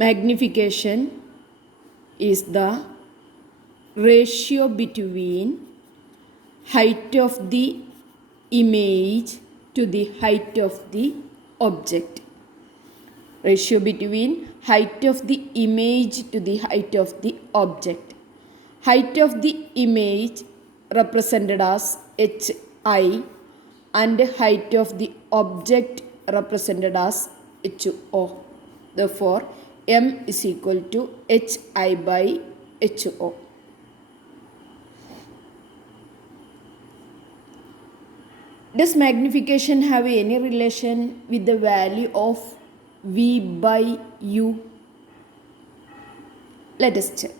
Magnification is the ratio between height of the image to the height of the object. Ratio between height of the image to the height of the object. Height of the image represented as hi and height of the object represented as ho. Therefore, m is equal to hi by ho. Does magnification have any relation with the value of v by u? Let us check.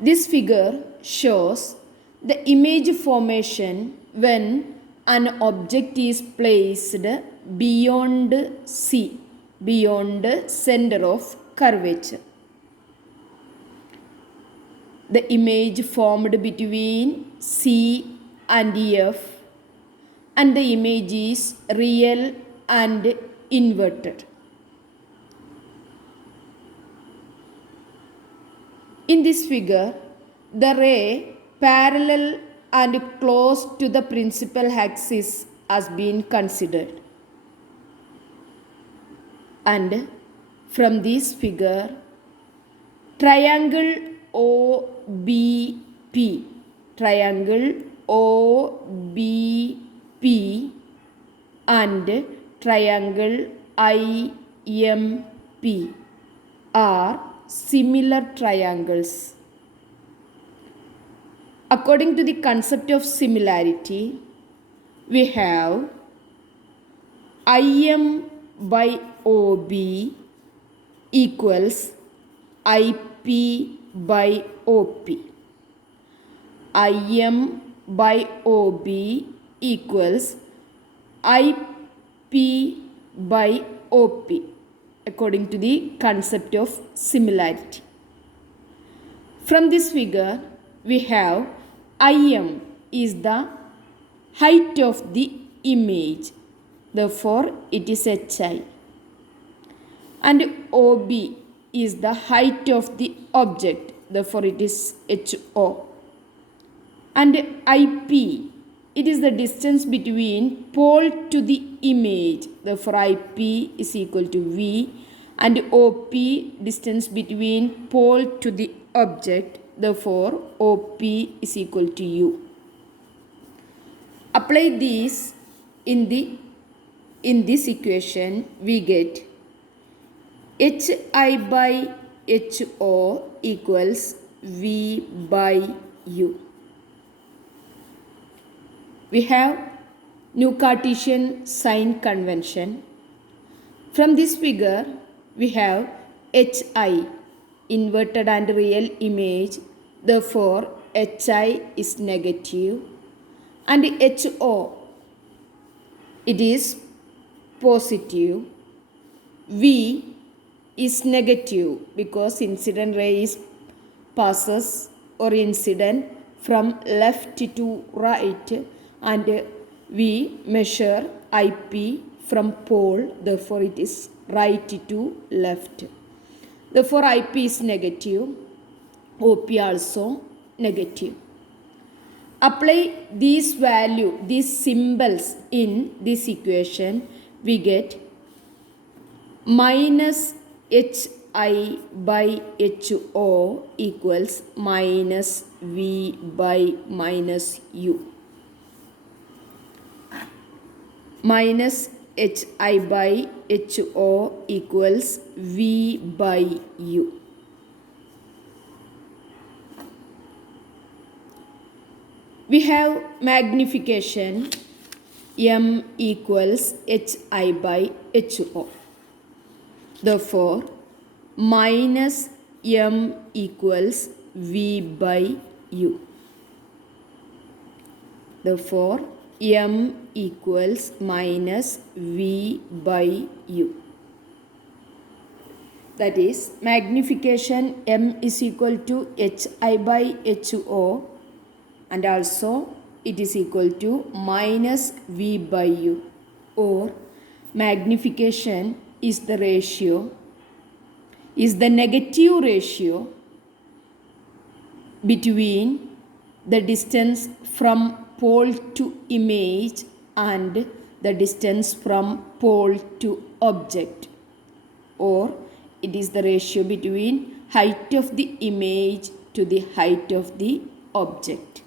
This figure shows the image formation when an object is placed beyond C, beyond center of curvature. The image formed between C and F, and the image is real and inverted. In this figure, the ray parallel and close to the principal axis has been considered. And from this figure, triangle OBP, triangle OBP and triangle IMP are similar triangles. According to the concept of similarity, we have IM by OB equals IP by OP. IM by OB equals IP by OP according to the concept of similarity. From this figure, we have IM is the height of the image, therefore it is HI, and OB is the height of the object, therefore it is HO, and IP, it is the distance between pole to the image, therefore IP is equal to V, and OP distance between pole to the object, therefore OP is equal to U. Apply this in this equation, we get HI by HO equals V by U. We have new Cartesian sign convention. From this figure, we have HI, inverted and real image, therefore HI is negative, and HO, it is positive. V is negative because incident ray is passes or incident from left to right, and we measure IP from pole, therefore it is right to left. Therefore IP is negative, OP also negative. Apply these value, these symbols in this equation, we get minus HI by HO equals minus V by minus U. Minus HI by HO equals V by U. We have magnification M equals HI by HO. Therefore, minus M equals V by U. Therefore, M equals minus V by U. That is, magnification M is equal to HI by HO, and also it is equal to minus V by U, or magnification is the negative ratio between the distance from pole to image and the distance from pole to object, or it is the ratio between height of the image to the height of the object.